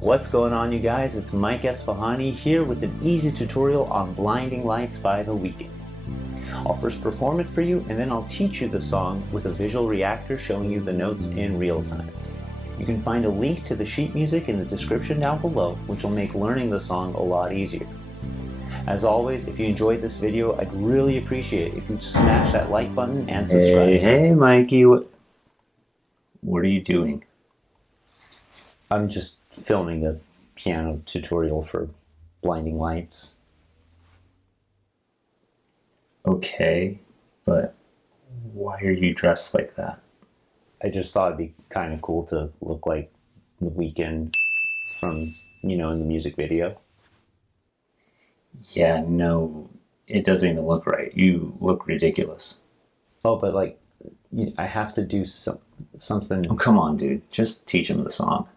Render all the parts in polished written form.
What's going on, you guys? It's Mike Esfahani here with an easy tutorial on Blinding Lights by The Weeknd. I'll first perform it for you, and then I'll teach you the song with a visual reactor showing you the notes in real time. You can find a link to the sheet music in the description down below, which will make learning the song a lot easier. As always, if you enjoyed this video, I'd really appreciate it if you'd smash that like button and subscribe. Hey, Mikey, what are you doing? I'm just filming a piano tutorial for Blinding Lights. Okay, but why are you dressed like that? I just thought it'd be kind of cool to look like The Weeknd from, in the music video. Yeah, no, it doesn't even look right. You look ridiculous. Oh, but I have to do something. Oh, come on, dude. Just teach him the song.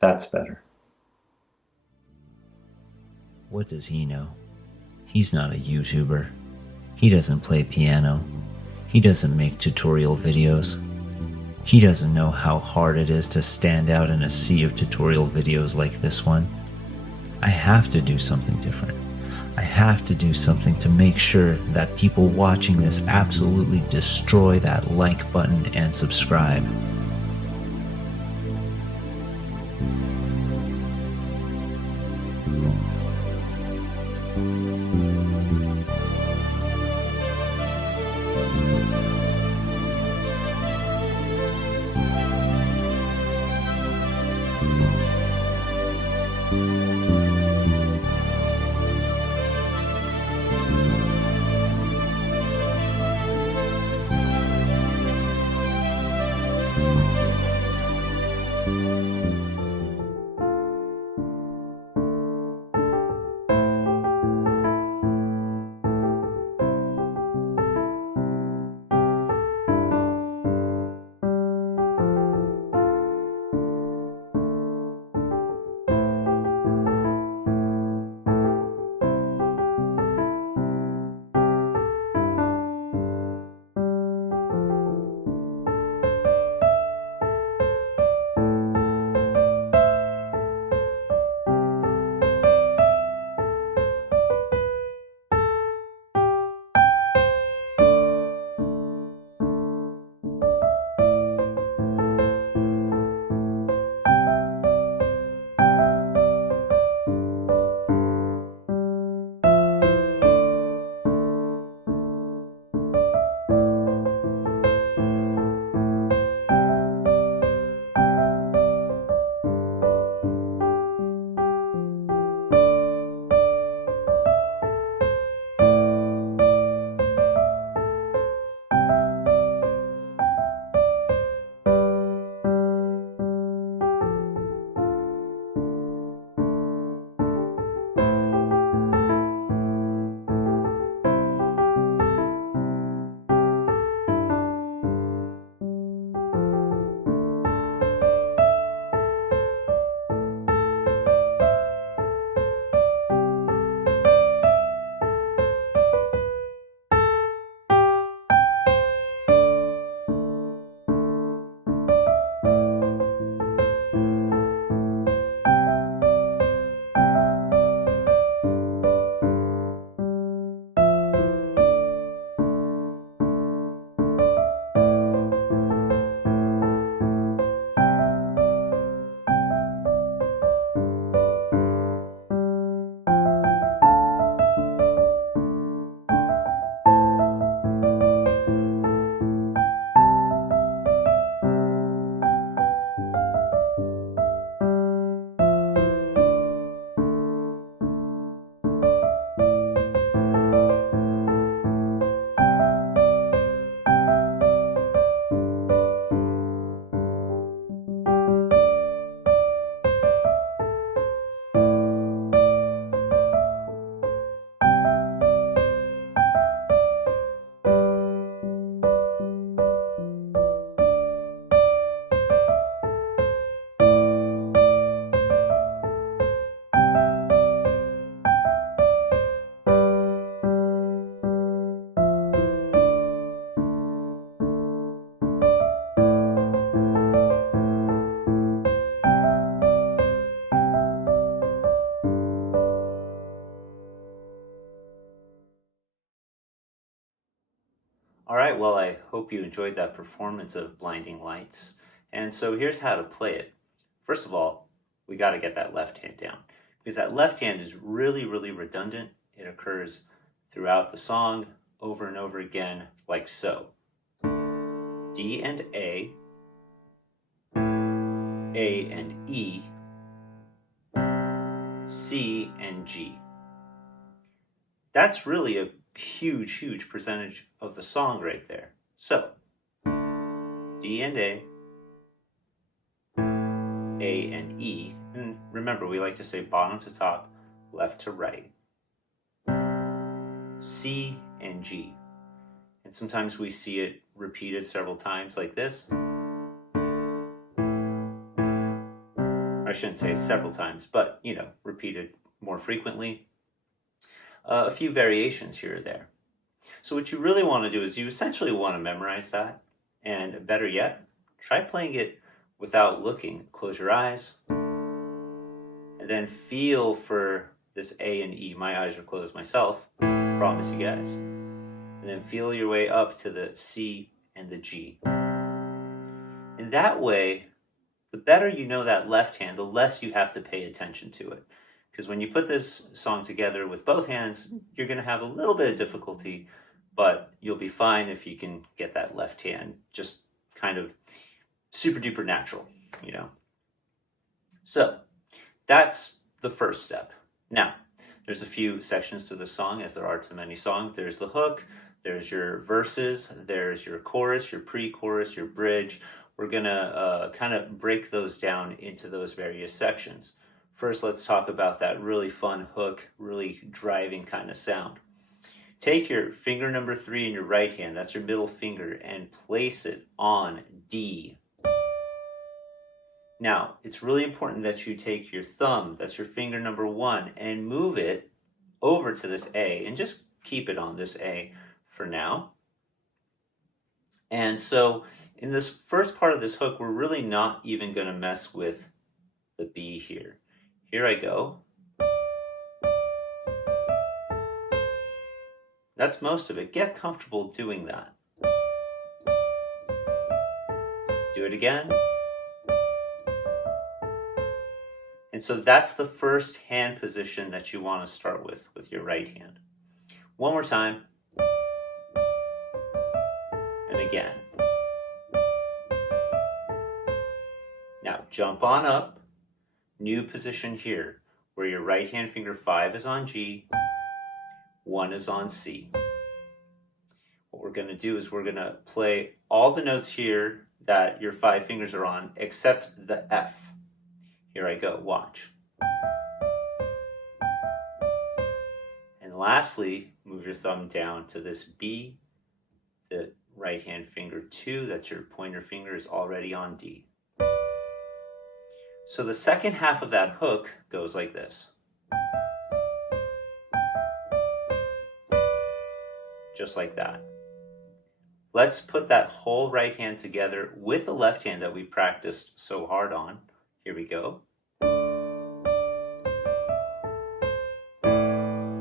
That's better. What does he know? He's not a YouTuber. He doesn't play piano. He doesn't make tutorial videos. He doesn't know how hard it is to stand out in a sea of tutorial videos like this one. I have to do something different. I have to do something to make sure that people watching this absolutely destroy that like button and subscribe. All right, well, I hope you enjoyed that performance of Blinding Lights. And so here's how to play it. First of all, we got to get that left hand down because that left hand is really, really redundant. It occurs throughout the song over and over again, like so. D and A and E, C and G. That's really a huge, huge percentage of the song right there. So, D and A and E, and remember we like to say bottom to top, left to right. C and G, and sometimes we see it repeated several times like this. I shouldn't say several times, but repeated more frequently. A few variations here or there. So what you really want to do is you essentially want to memorize that, and better yet, try playing it without looking. Close your eyes, and then feel for this A and E. My eyes are closed myself, promise you guys. And then feel your way up to the C and the G. And that way, the better you know that left hand, the less you have to pay attention to it. Because when you put this song together with both hands, you're going to have a little bit of difficulty, but you'll be fine if you can get that left hand just kind of super duper natural, So that's the first step. Now, there's a few sections to the song, as there are to many songs. There's the hook, there's your verses, there's your chorus, your pre-chorus, your bridge. We're going to kind of break those down into those various sections. First, let's talk about that really fun hook, really driving kind of sound. Take your finger number 3 in your right hand, that's your middle finger, and place it on D. Now, it's really important that you take your thumb, that's your finger number 1, and move it over to this A, and just keep it on this A for now. And so, in this first part of this hook, we're really not even going to mess with the B here. Here I go. That's most of it. Get comfortable doing that. Do it again. And so that's the first hand position that you want to start with your right hand. One more time. And again. Now jump on up. New position here, where your right hand finger 5 is on G, 1 is on C. What we're going to do is we're going to play all the notes here that your 5 fingers are on, except the F. Here I go, watch. And lastly, move your thumb down to this B. The right hand finger 2, that's your pointer finger, is already on D. So the second half of that hook goes like this. Just like that. Let's put that whole right hand together with the left hand that we practiced so hard on. Here we go.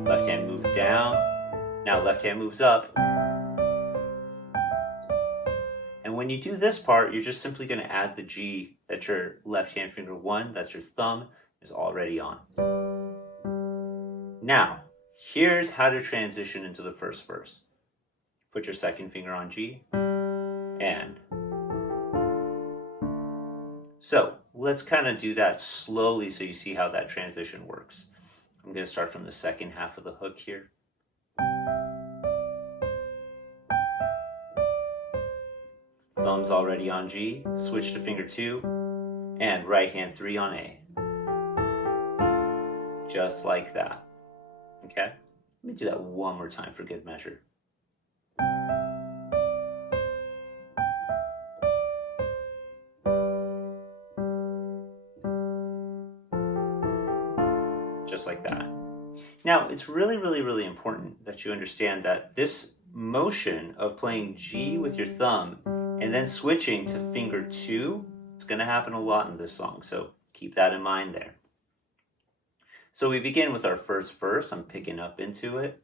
Left hand moves down. Now left hand moves up. And when you do this part, you're just simply going to add the G that your left hand finger 1, that's your thumb, is already on. Now, here's how to transition into the first verse. Put your second finger on G, and so let's kind of do that slowly so you see how that transition works. I'm going to start from the second half of the hook here. Thumb's already on G, switch to finger 2, and right hand 3 on A. Just like that. Okay? Let me do that one more time for good measure. Just like that. Now, it's really, really, really important that you understand that this motion of playing G with your thumb and then switching to finger 2, it's going to happen a lot in this song, so keep that in mind there. So we begin with our first verse. I'm picking up into it.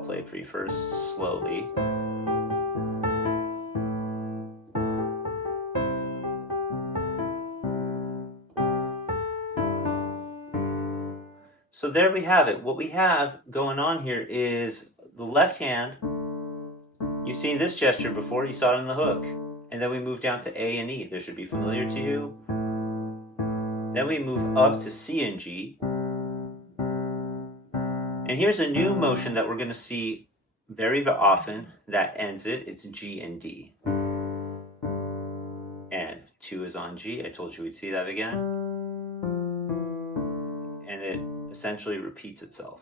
I'll play it for you first, slowly. So there we have it. What we have going on here is the left hand. You've seen this gesture before, you saw it in the hook. And then we move down to A and E. This should be familiar to you. Then we move up to C and G. And here's a new motion that we're going to see very often that ends it. It's G and D. And 2 is on G. I told you we'd see that again. And it essentially repeats itself.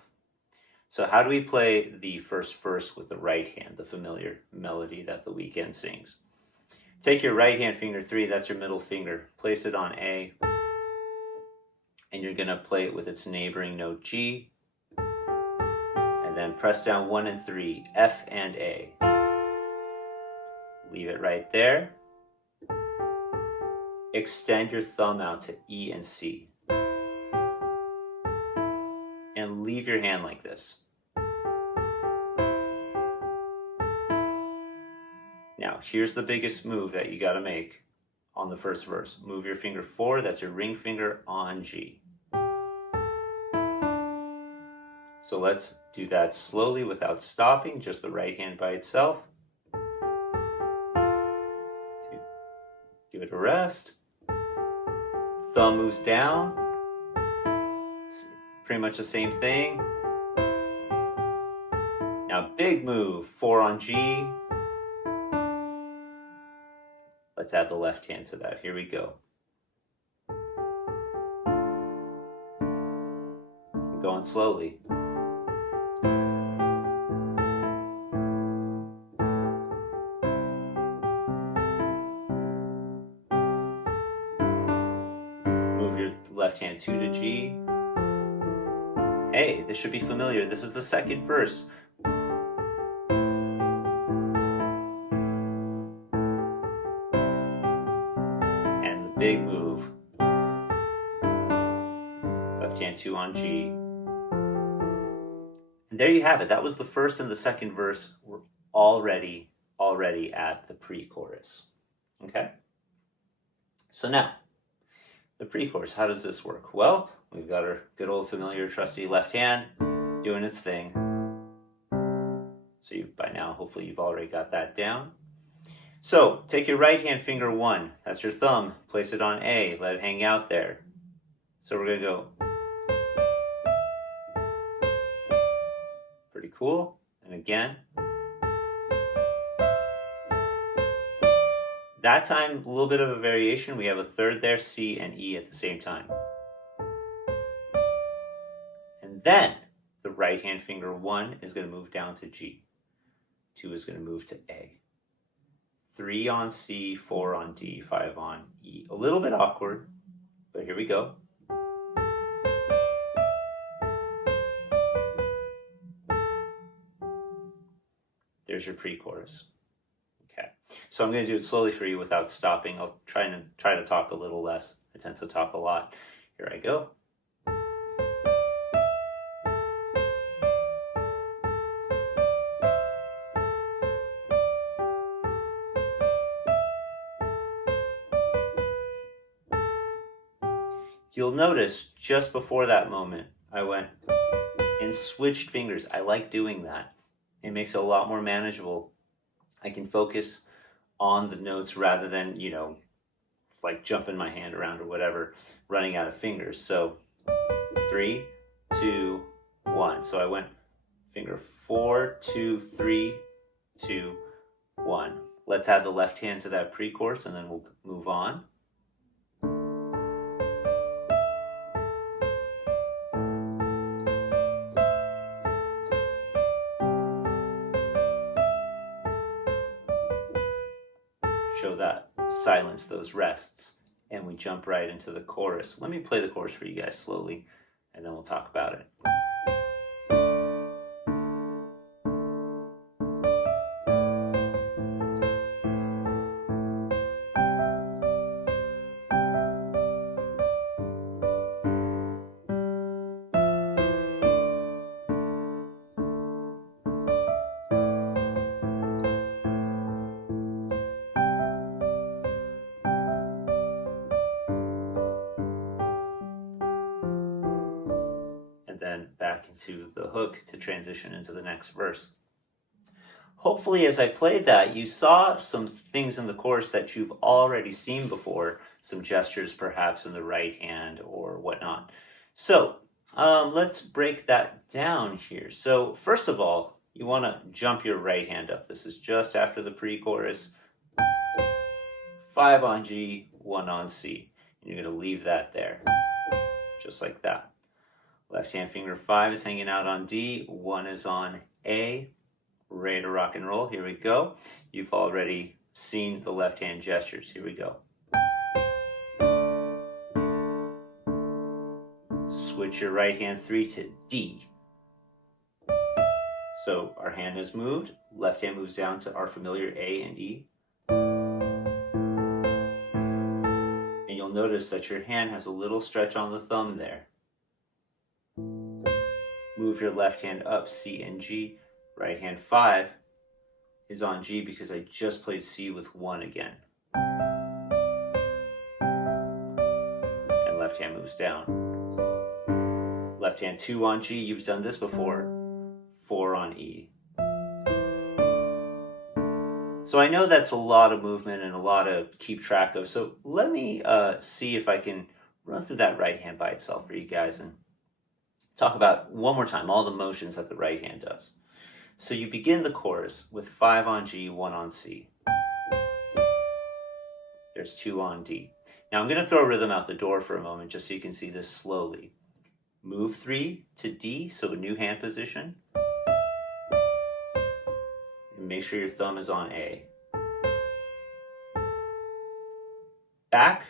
So how do we play the first verse with the right hand, the familiar melody that the Weeknd sings? Take your right hand finger 3, that's your middle finger, place it on A, and you're going to play it with its neighboring note G, and then press down 1 and 3, F and A. Leave it right there. Extend your thumb out to E and C. And leave your hand like this. Now, here's the biggest move that you got to make on the first verse. Move your finger 4, that's your ring finger, on G. So let's do that slowly without stopping, just the right hand by itself. Give it a rest. Thumb moves down. Pretty much the same thing. Now, big move, 4 on G. Let's add the left hand to that. Here we go. I'm going slowly. Move your left hand 2 to G. Hey, this should be familiar. This is the second verse. Big move. Left hand 2 on G. And there you have it. That was the first and the second verse. We're already at the pre-chorus. Okay? So now, the pre-chorus, how does this work? Well, we've got our good old familiar trusty left hand doing its thing. So by now, hopefully you've already got that down. So, take your right hand finger 1, that's your thumb, place it on A, let it hang out there. So we're going to go. Pretty cool. And again. That time, a little bit of a variation. We have a third there, C and E at the same time. And then, the right hand finger 1 is going to move down to G. 2 is going to move to A. 3 on C, 4 on D, 5 on E. A little bit awkward, but here we go. There's your pre-chorus. Okay, so I'm going to do it slowly for you without stopping. I'll try to talk a little less. I tend to talk a lot. Here I go. You'll notice just before that moment, I went and switched fingers. I like doing that. It makes it a lot more manageable. I can focus on the notes rather than, like jumping my hand around or whatever, running out of fingers. So 3, 2, 1. So I went finger 4, 2, 3, 2, 1. Let's add the left hand to that pre-chorus and then we'll move on. Show that, silence those rests, and we jump right into the chorus. Let me play the chorus for you guys slowly, and then we'll talk about it. into the hook to transition into the next verse. Hopefully, as I played that, you saw some things in the chorus that you've already seen before, some gestures perhaps in the right hand or whatnot. So let's break that down here. So first of all, you want to jump your right hand up. This is just after the pre-chorus. 5 on G, 1 on C. And you're going to leave that there, just like that. Left hand finger 5 is hanging out on D, 1 is on A. Ready to rock and roll. Here we go. You've already seen the left hand gestures. Here we go. Switch your right hand 3 to D. So our hand is moved. Left hand moves down to our familiar A and E. And you'll notice that your hand has a little stretch on the thumb there. Move your left hand up, C and G. Right hand 5 is on G because I just played C with 1 again. And left hand moves down. Left hand 2 on G, you've done this before. 4 on E. So I know that's a lot of movement and a lot to keep track of. So let me see if I can run through that right hand by itself for you guys and talk about one more time all the motions that the right hand does. So you begin the chorus with 5 on G, 1 on C. There's 2 on D. Now I'm going to throw rhythm out the door for a moment just so you can see this slowly. Move 3 to D, so a new hand position. And make sure your thumb is on A. Back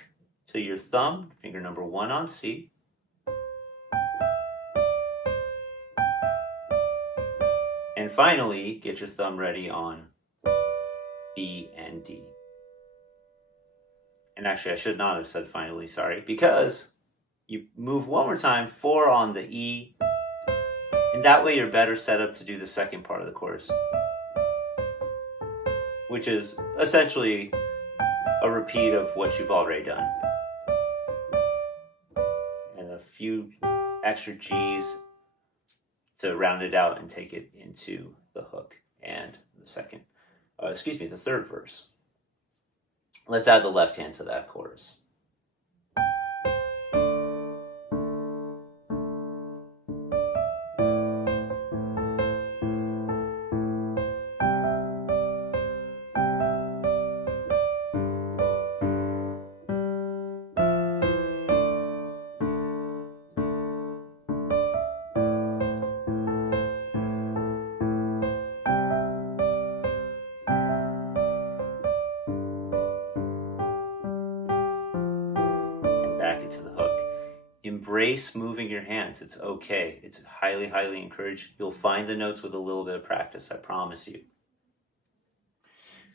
to your thumb, finger number 1 on C. And finally, get your thumb ready on B and D. And actually, I should not have said finally, sorry, because you move one more time, 4 on the E, and that way you're better set up to do the second part of the chorus, which is essentially a repeat of what you've already done. And a few extra G's to round it out and take it into the hook and the third verse. Let's add the left hand to that chorus. To the hook. Embrace moving your hands. It's okay. It's highly, highly encouraged. You'll find the notes with a little bit of practice, I promise you.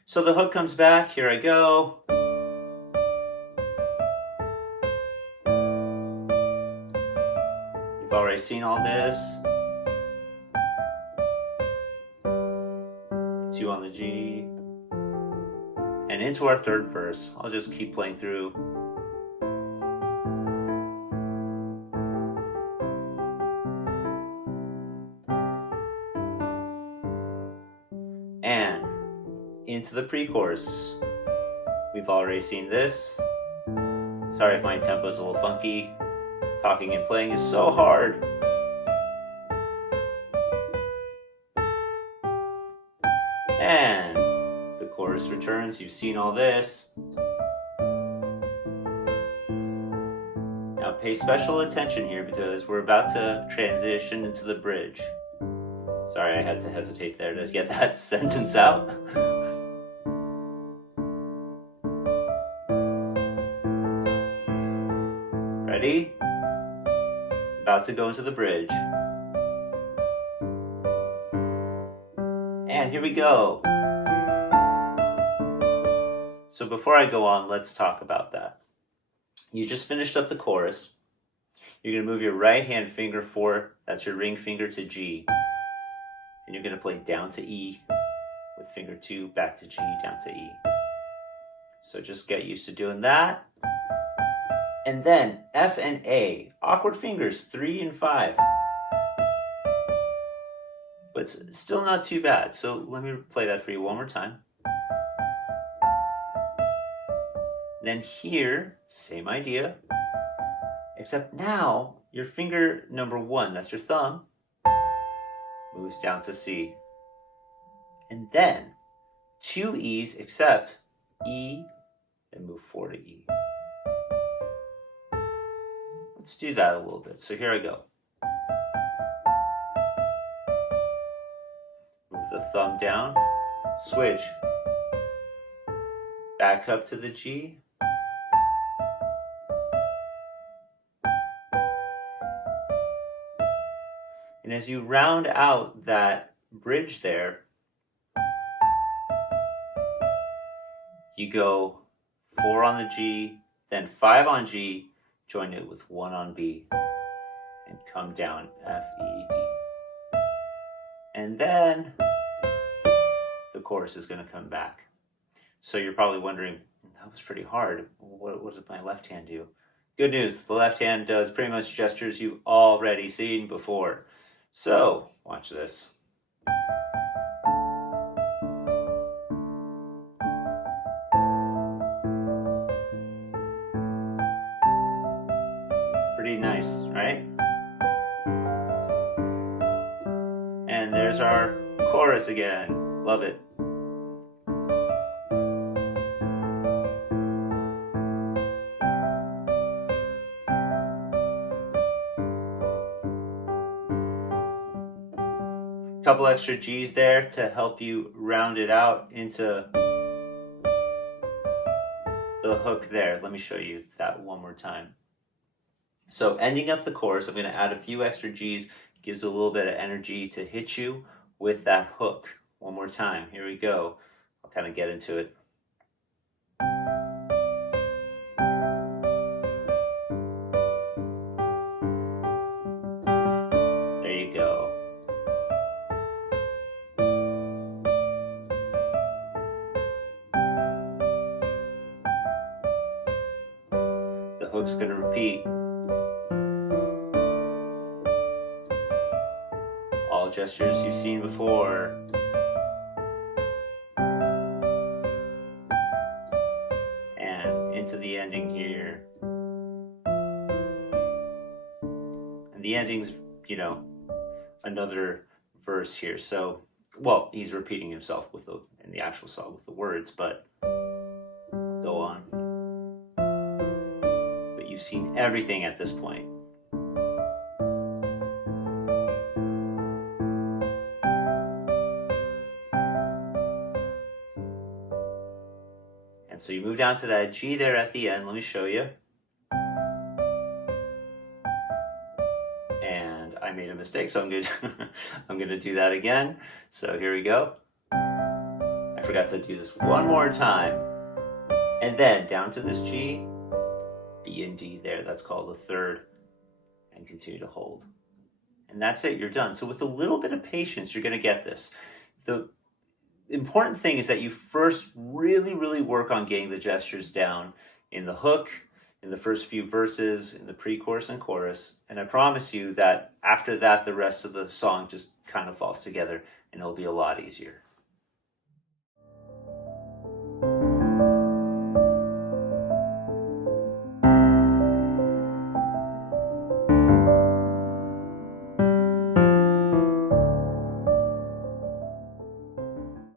So the hook comes back. Here I go. You've already seen all this. 2 on the G. And into our third verse. I'll just keep playing through. And into the pre-chorus. We've already seen this. Sorry if my tempo is a little funky. Talking and playing is so hard. And the chorus returns. You've seen all this. Now pay special attention here because we're about to transition into the bridge. Sorry, I had to hesitate there to get that sentence out. Ready? About to go into the bridge. And here we go. So before I go on, let's talk about that. You just finished up the chorus. You're going to move your right hand finger 4, that's your ring finger, to G. And you're going to play down to E with finger 2, back to G, down to E. So just get used to doing that. And then F and A, awkward fingers, 3 and 5. but it's still not too bad. So let me play that for you one more time. Then here, same idea, except now your finger number 1, that's your thumb, moves down to C. And then 2 E's except E, and move 4 to E. Let's do that a little bit. So here I go. Move the thumb down, switch, back up to the G, and as you round out that bridge there, you go 4 on the G, then 5 on G, join it with 1 on B, and come down F, E, D. And then the chorus is going to come back. So you're probably wondering, that was pretty hard. What did my left hand do? Good news, the left hand does pretty much gestures you've already seen before. So, watch this. Pretty nice, right? And there's our chorus again. Love it. Couple extra G's there to help you round it out into the hook there. Let me show you that one more time. So ending up the chorus, I'm going to add a few extra G's, gives a little bit of energy to hit you with that hook. One more time, here we go. I'll kind of get into it. There you go. The hook's going to repeat. All gestures you've seen before. And into the ending here. And the ending's, another verse here. So, well, he's repeating himself in the actual song with the words, but go on. But you've seen everything at this point. And so you move down to that G there at the end. Let me show you. And I made a mistake, so I'm gonna do that again. So here we go. I forgot to do this one more time. And then down to this G, B and D there. That's called the third. And continue to hold. And that's it, you're done. So with a little bit of patience, you're gonna get this. The important thing is that you first really work on getting the gestures down in the hook, in the first few verses, in the pre-chorus and chorus, and I promise you that after that the rest of the song just kind of falls together and it'll be a lot easier.